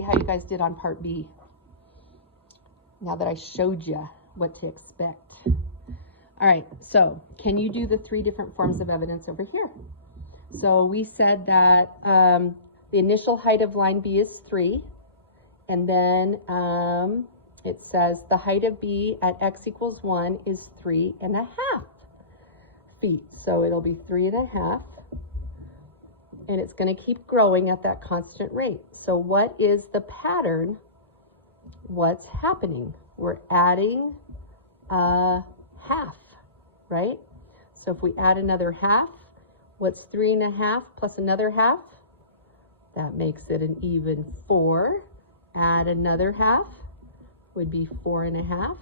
see how you guys did on part B. Now that I showed you what to expect. All right, so can you do the 3 different forms of evidence over here? So we said that the initial height of line B is 3, and then it says the height of B at x equals 1 is 3.5 feet. So it'll be 3.5, and it's going to keep growing at that constant rate. So what is the pattern? What's happening? We're adding a half, right? So if we add another half, what's 3.5 plus another half? That makes it an even 4. Add another half would be 4.5.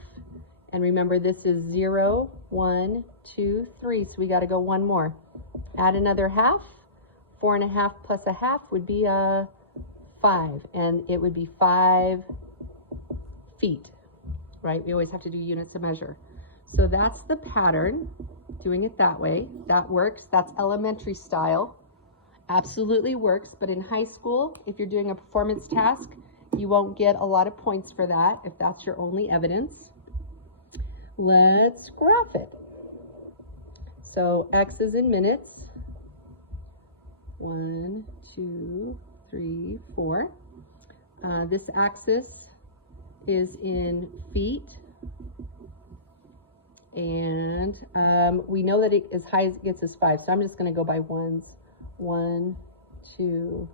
And remember, this is 0, 1, 2, 3. So we got to go one more. Add another half. 4.5 plus a half would be a 5. And it would be 5 feet, right? We always have to do units of measure. So that's the pattern, doing it that way. That works. That's elementary style. Absolutely works. But in high school, if you're doing a performance task, you won't get a lot of points for that if that's your only evidence. Let's graph it. So x is in minutes. 1, 2, 3, 4. This axis is in feet. And we know that it, as high as it gets is 5. So I'm just going to go by ones. 1, 2,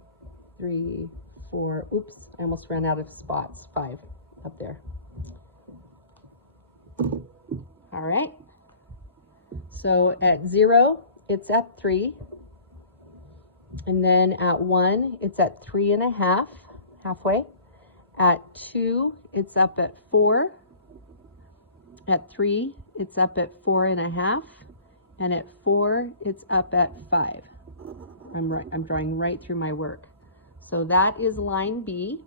3, 4. Oops, I almost ran out of spots. 5 up there. All right. So at 0, it's at 3. And then at 1, it's at 3.5, halfway. At 2, it's up at 4. At 3, it's up at 4.5. And at 4, it's up at 5. I'm drawing right through my work. So that is line B.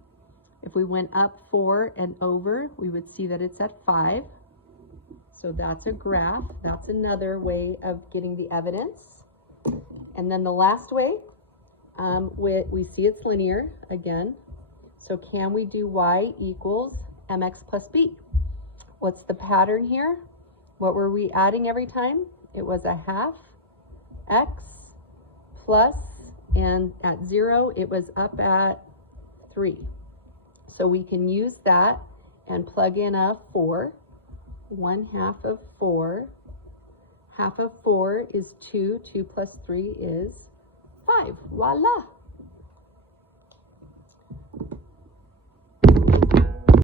If we went up 4 and over, we would see that it's at 5. So that's a graph. That's another way of getting the evidence. And then the last way, we see it's linear again. So can we do y equals mx plus b? What's the pattern here? What were we adding every time? It was a half x plus, and at 0, it was up at 3. So we can use that and plug in a 4. 1/2 of 4. Half of 4 is 2. 2 plus 3 is 5. Voila!